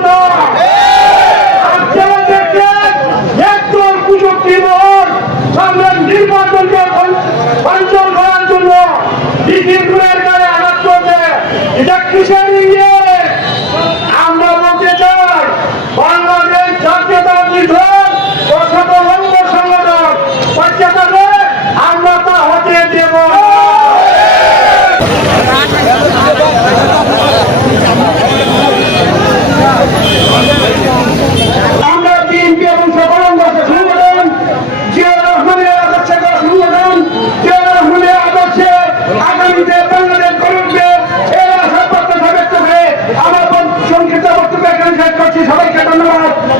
না আপনাদেরকে একদল কুশক্তি মহল সামনের নির্বাচনকে অঞ্চল করার জন্য বিপিন গুণের গায়ে আঘাত করবে এটা কিসের ইয়ে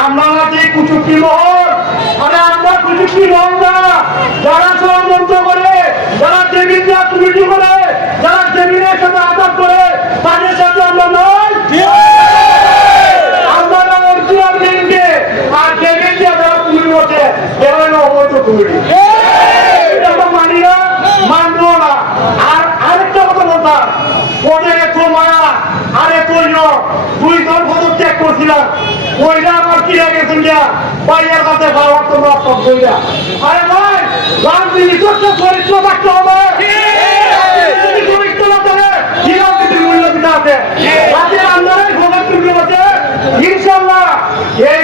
আমরা নাকি কুচুক্তি মোহর আমরা কুচুক্তি মোহর ওদের এত মায়া আরে তুই তুই তোর পদত্যাগ করছিলাম। ওইটা আমার কি লাগে শুনলা বাবার তোমরা সব বইলা আরে ভাই রাজনীতি চর্চা চরিত্র থাকতে হবে। আছে? আন্দোলনের ভগত আছে। ইনশাল্লাহ এই